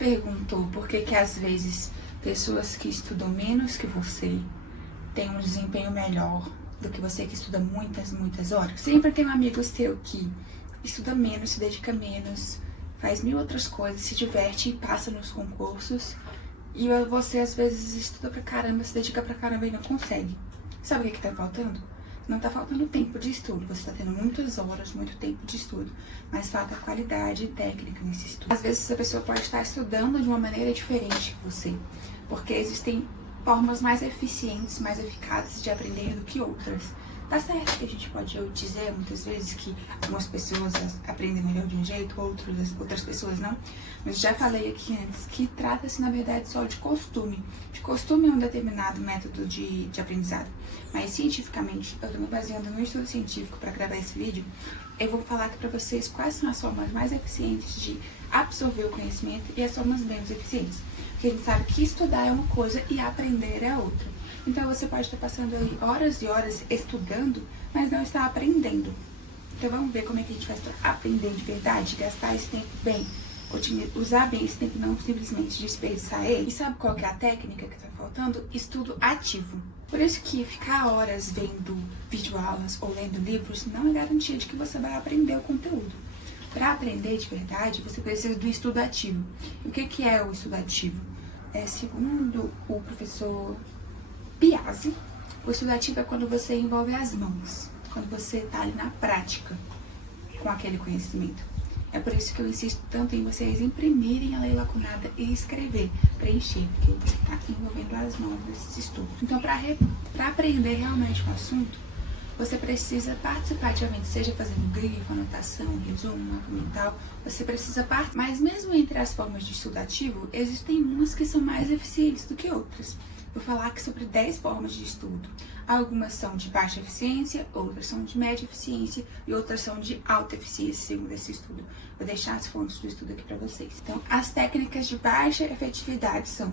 perguntou por que às vezes pessoas que estudam menos que você têm um desempenho melhor do que você que estuda muitas horas? Sempre tem um amigo seu que estuda menos, se dedica menos, faz mil outras coisas, se diverte e passa nos concursos. E você às vezes estuda pra caramba, se dedica pra caramba e não consegue. Sabe o que tá faltando? Não tá faltando tempo de estudo, você tá tendo muitas horas, muito tempo de estudo, mas falta qualidade e técnica nesse estudo. Às vezes essa pessoa pode estar estudando de uma maneira diferente que você, porque existem formas mais eficientes, mais eficazes de aprender do que outras. Tá certo que a gente pode dizer muitas vezes que algumas pessoas aprendem melhor de um jeito, outras pessoas não. Mas já falei aqui antes que trata-se na verdade só de costume. De costume é um determinado método de aprendizado. Mas cientificamente, eu tô me baseando no estudo científico para gravar esse vídeo. Eu vou falar aqui pra vocês quais são as formas mais eficientes de absorver o conhecimento e as formas menos eficientes. Porque a gente sabe que estudar é uma coisa e aprender é outra. Então você pode estar passando aí horas e horas estudando, mas não está aprendendo. Então vamos ver como é que a gente faz para aprender de verdade, gastar esse tempo bem, usar bem esse tempo, não simplesmente desperdiçar ele. E sabe qual que é a técnica que está faltando? Estudo ativo. Por isso que ficar horas vendo videoaulas ou lendo livros não é garantia de que você vai aprender o conteúdo. Para aprender de verdade, você precisa do estudo ativo. E o que é o estudo ativo? Segundo o professor Piazzi, o estudo ativo é quando você envolve as mãos, quando você está ali na prática com aquele conhecimento. É por isso que eu insisto tanto em vocês imprimirem a lei lacunada e escrever, preencher, porque você está envolvendo as mãos nesse estudo. Então, para aprender realmente o assunto, você precisa participar ativamente, seja fazendo grifo, anotação, resumo, mapa mental, você precisa participar. Mas mesmo entre as formas de estudo ativo, existem umas que são mais eficientes do que outras. Vou falar aqui sobre 10 formas de estudo. Algumas são de baixa eficiência, outras são de média eficiência e outras são de alta eficiência, segundo esse estudo. Vou deixar as fontes do estudo aqui para vocês. Então, as técnicas de baixa efetividade são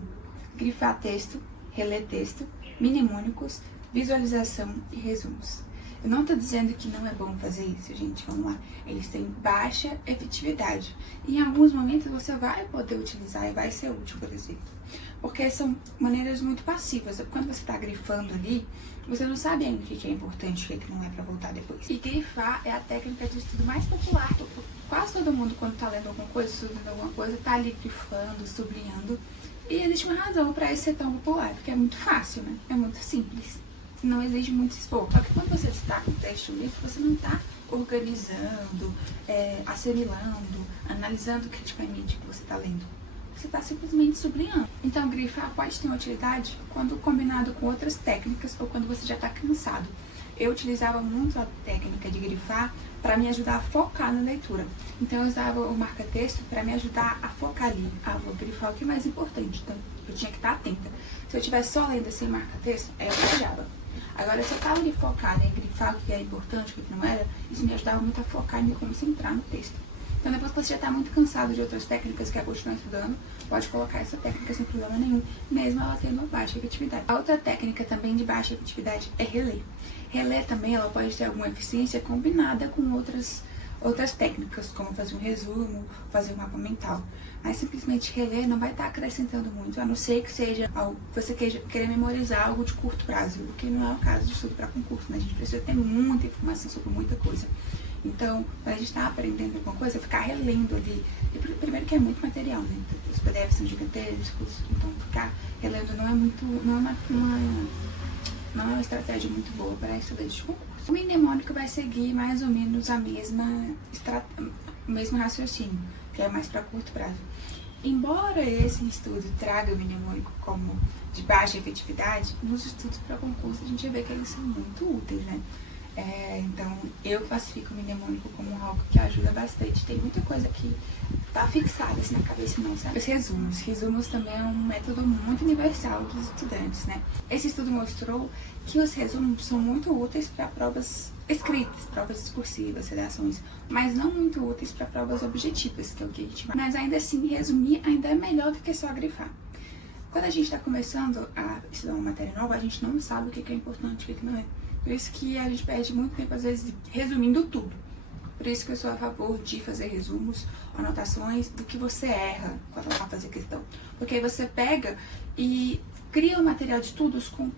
grifar texto, reler texto, mnemônicos, visualização e resumos. Eu não estou dizendo que não é bom fazer isso, gente, vamos lá. Eles têm baixa efetividade. E em alguns momentos você vai poder utilizar e vai ser útil, por exemplo. Porque são maneiras muito passivas. Quando você está grifando ali, você não sabe ainda o que é importante e o que não é para voltar depois. E grifar é a técnica de estudo mais popular. Quase todo mundo, quando está lendo alguma coisa, estudando alguma coisa, está ali grifando, sublinhando. E existe uma razão para isso ser tão popular, porque é muito fácil, né? É muito simples. Não exige muito esforço. Só que quando você está com o texto livre, você não está organizando, assimilando, analisando criticamente o que você está lendo. Você está simplesmente sublinhando. Então, grifar pode ter uma utilidade quando combinado com outras técnicas ou quando você já está cansado. Eu utilizava muito a técnica de grifar para me ajudar a focar na leitura. Então, eu usava o marca-texto para me ajudar a focar ali. Vou grifar o que é mais importante. Então, eu tinha que estar atenta. Se eu estivesse só lendo sem marca-texto, eu viajava. Agora, se eu estava ali focada em grifar o que é importante e o que não era, isso me ajudava muito a focar e me concentrar no texto. Então, depois que você já está muito cansado de outras técnicas, quer continuar estudando, pode colocar essa técnica sem problema nenhum, mesmo ela tendo uma baixa efetividade. A outra técnica também de baixa efetividade é reler. Reler também ela pode ter alguma eficiência combinada com outras técnicas, como fazer um resumo, fazer um mapa mental. Mas simplesmente reler não vai estar acrescentando muito, a não ser que seja você querer memorizar algo de curto prazo, o que não é o caso de estudo para concurso, né? A gente precisa ter muita informação sobre muita coisa. Então, quando a gente está aprendendo alguma coisa, ficar relendo ali. E primeiro que é muito material, né? Então, os PDFs são gigantescos, então ficar relendo não é uma estratégia muito boa para estudante de concurso. O mnemônico vai seguir mais ou menos o mesmo raciocínio, que é mais para curto prazo. Embora esse estudo traga o mnemônico como de baixa efetividade, nos estudos para concurso a gente vê que eles são muito úteis, né? Então, eu classifico o mnemônico como algo que ajuda bastante. Tem muita coisa que tá fixada assim na cabeça, não, sabe? Os resumos. Resumos também é um método muito universal dos estudantes, né? Esse estudo mostrou que os resumos são muito úteis para provas escritas, provas discursivas, redações, mas não muito úteis para provas objetivas, que é o que a gente vai. Mas ainda assim, resumir ainda é melhor do que só grifar. Quando a gente está começando a estudar uma matéria nova, a gente não sabe o que é importante e o que não é. Por isso que a gente perde muito tempo, às vezes, resumindo tudo. Por isso que eu sou a favor de fazer resumos, anotações do que você erra quando vai fazer questão. Porque aí você pega e cria um material de estudos com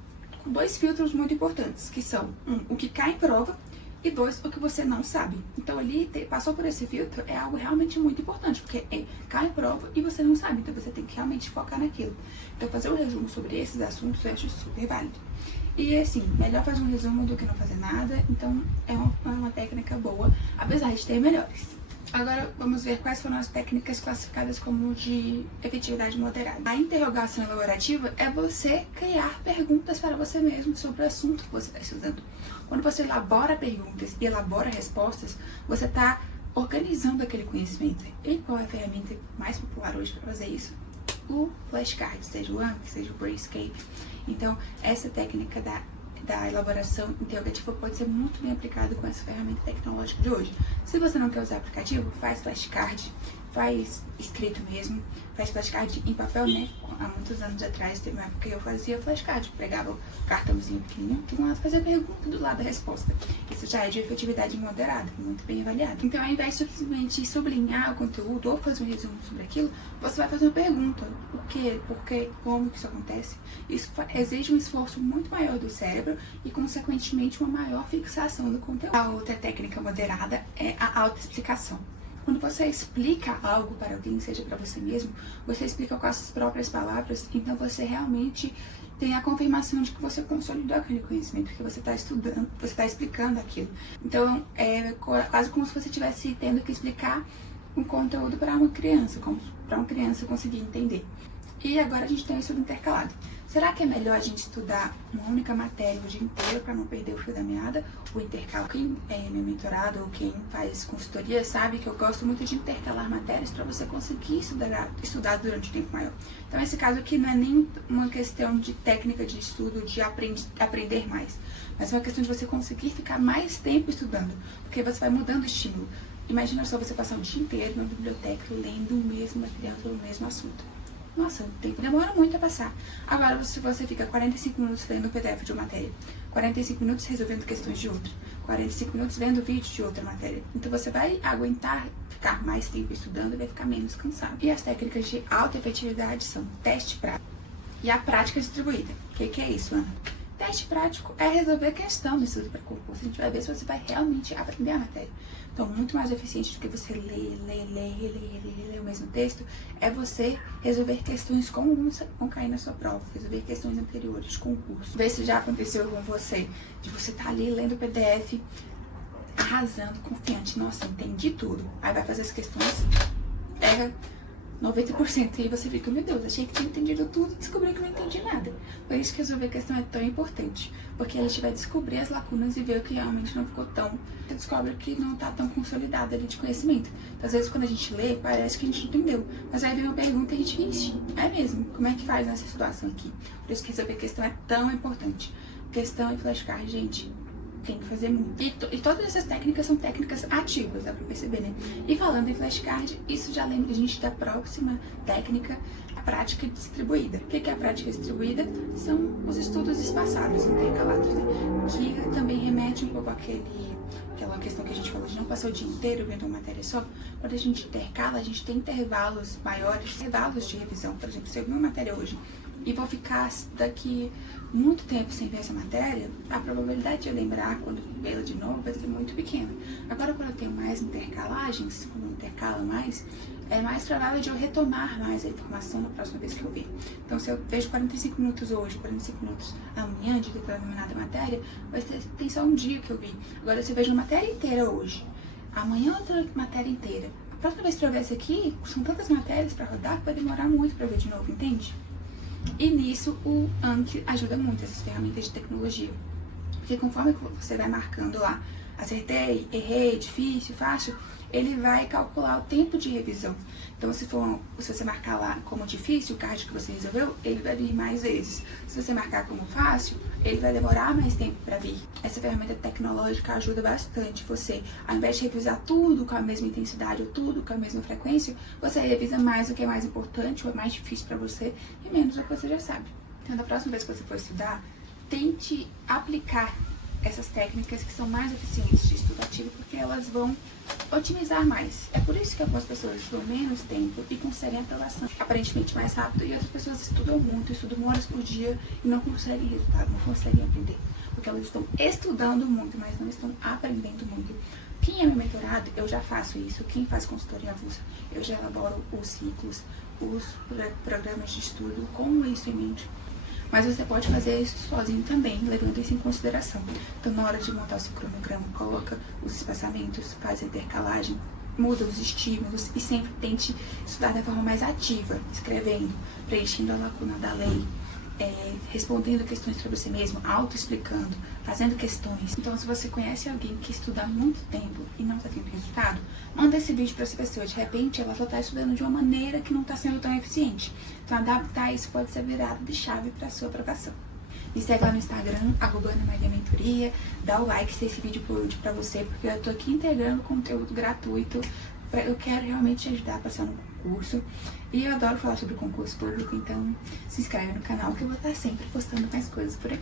2 filtros muito importantes, que são o que cai em prova e 2, o que você não sabe. Então ali, passou por esse filtro, é algo realmente muito importante, porque cai em prova e você não sabe, então você tem que realmente focar naquilo. Então fazer um resumo sobre esses assuntos eu acho super válido. E assim, melhor fazer um resumo do que não fazer nada, então é uma técnica boa, apesar de ter melhores. Agora vamos ver quais foram as técnicas classificadas como de efetividade moderada. A interrogação elaborativa é você criar perguntas para você mesmo sobre o assunto que você está estudando. Quando você elabora perguntas e elabora respostas, você está organizando aquele conhecimento. E qual é a ferramenta mais popular hoje para fazer isso? O flashcard, seja o Anki, seja o Brainscape. Então, essa técnica da elaboração interrogativa pode ser muito bem aplicada com essa ferramenta tecnológica de hoje. Se você não quer usar aplicativo, faz flashcard, faz escrito mesmo, faz flashcard em papel, né? Há muitos anos atrás, teve uma época que eu fazia flashcard, pegava o cartãozinho pequenininho, de um lado fazia a pergunta, do lado a resposta. Isso já é de efetividade moderada, muito bem avaliado. Então, ao invés de simplesmente sublinhar o conteúdo ou fazer um resumo sobre aquilo, você vai fazer uma pergunta. Por quê? Por quê? Como que isso acontece? Isso exige um esforço muito maior do cérebro e, consequentemente, uma maior fixação do conteúdo. A outra técnica moderada é a autoexplicação. Quando você explica algo para alguém, seja para você mesmo, você explica com as suas próprias palavras, então você realmente tem a confirmação de que você consolidou aquele conhecimento, que você está estudando, você está explicando aquilo. Então, é quase como se você estivesse tendo que explicar um conteúdo para uma criança, como para uma criança conseguir entender. E agora a gente tem isso intercalado. Será que é melhor a gente estudar uma única matéria o dia inteiro para não perder o fio da meada? Ou intercalar? Quem é meu mentorado ou quem faz consultoria sabe que eu gosto muito de intercalar matérias para você conseguir estudar durante um tempo maior. Então, esse caso aqui não é nem uma questão de técnica de estudo, de aprender mais, mas é uma questão de você conseguir ficar mais tempo estudando, porque você vai mudando o estímulo. Imagina só você passar o dia inteiro na biblioteca lendo o mesmo material sobre o mesmo assunto. Nossa, o tempo demora muito a passar. Agora, se você fica 45 minutos lendo o PDF de uma matéria, 45 minutos resolvendo questões de outra, 45 minutos vendo vídeo de outra matéria, então você vai aguentar ficar mais tempo estudando e vai ficar menos cansado. E as técnicas de alta efetividade são teste prático e a prática distribuída. O que é isso, Ana? Teste prático é resolver questão do estudo para concurso. A gente vai ver se você vai realmente aprender a matéria. Então, muito mais eficiente do que você ler o mesmo texto, é você resolver questões como vão cair na sua prova, resolver questões anteriores de concurso. Vê se já aconteceu com você, de você estar ali lendo o PDF, arrasando, confiante. Nossa, entendi tudo. Aí vai fazer as questões, erra 90%, e aí você fica, meu Deus, achei que tinha entendido tudo e descobri que não entendi nada. Por isso que resolver a questão é tão importante, porque a gente vai descobrir as lacunas e ver o que realmente não ficou tão... Você descobre que não tá tão consolidado ali de conhecimento. Então, às vezes, quando a gente lê, parece que a gente não entendeu, mas aí vem uma pergunta e a gente, ixi, é mesmo, como é que faz nessa situação aqui? Por isso que resolver a questão é tão importante. Questão e flashcard, gente, tem que fazer muito. E todas essas técnicas são técnicas ativas, dá pra perceber, né? E falando em flashcard, isso já lembra a gente da próxima técnica, a prática distribuída. O que é a prática distribuída? São os estudos espaçados, intercalados, né? Que também remete um pouco àquela questão que a gente falou de não passar o dia inteiro vendo uma matéria só. Quando a gente intercala, a gente tem intervalos maiores, intervalos de revisão. Por exemplo, se eu vi uma matéria hoje e vou ficar daqui muito tempo sem ver essa matéria, a probabilidade de eu lembrar quando ver ela de novo vai ser muito pequena. Agora, quando eu tenho mais intercalagens, quando eu intercalo mais, é mais provável de eu retomar mais a informação na próxima vez que eu ver. Então, se eu vejo 45 minutos hoje, 45 minutos amanhã de determinada matéria, tem só um dia que eu vi. Agora, se eu vejo uma matéria inteira hoje, amanhã outra matéria inteira, a próxima vez que eu ver essa aqui, são tantas matérias para rodar que vai demorar muito para ver de novo, entende? E nisso o Anki ajuda muito, essas ferramentas de tecnologia. Porque conforme você vai marcando lá, acertei, errei, difícil, fácil, ele vai calcular o tempo de revisão. Então, se você marcar lá como difícil, o card que você resolveu, ele vai vir mais vezes. Se você marcar como fácil, ele vai demorar mais tempo para vir. Essa ferramenta tecnológica ajuda bastante você. Ao invés de revisar tudo com a mesma intensidade ou tudo com a mesma frequência, você revisa mais o que é mais importante ou é mais difícil para você e menos o que você já sabe. Então, da próxima vez que você for estudar, tente aplicar essas técnicas que são mais eficientes de estudo ativo, porque elas vão otimizar mais. É por isso que algumas pessoas estudam menos tempo e conseguem aprovação aparentemente mais rápido, e outras pessoas estudam muito, estudam horas por dia e não conseguem resultado, não conseguem aprender. Porque elas estão estudando muito, mas não estão aprendendo muito. Quem é meu mentorado, eu já faço isso. Quem faz consultoria avulsa, eu já elaboro os ciclos, os programas de estudo com isso em mente. Mas você pode fazer isso sozinho também, levando isso em consideração. Então, na hora de montar o seu cronograma, coloca os espaçamentos, faz a intercalagem, muda os estímulos e sempre tente estudar da forma mais ativa, escrevendo, preenchendo a lacuna da lei, respondendo questões para você mesmo, auto-explicando, fazendo questões. Então, se você conhece alguém que estuda há muito tempo e não está tendo resultado, manda esse vídeo para essa pessoa. De repente, ela só está estudando de uma maneira que não está sendo tão eficiente. Então, adaptar isso pode ser virada de chave para a sua aprovação. Me segue lá no Instagram, @AnaMariaMentoria, dá o like se esse vídeo for útil para você, porque eu tô aqui integrando conteúdo gratuito. Eu quero realmente te ajudar a passar no concurso. E eu adoro falar sobre concurso público, então se inscreve no canal que eu vou estar sempre postando mais coisas por aqui.